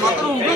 Todo mundo.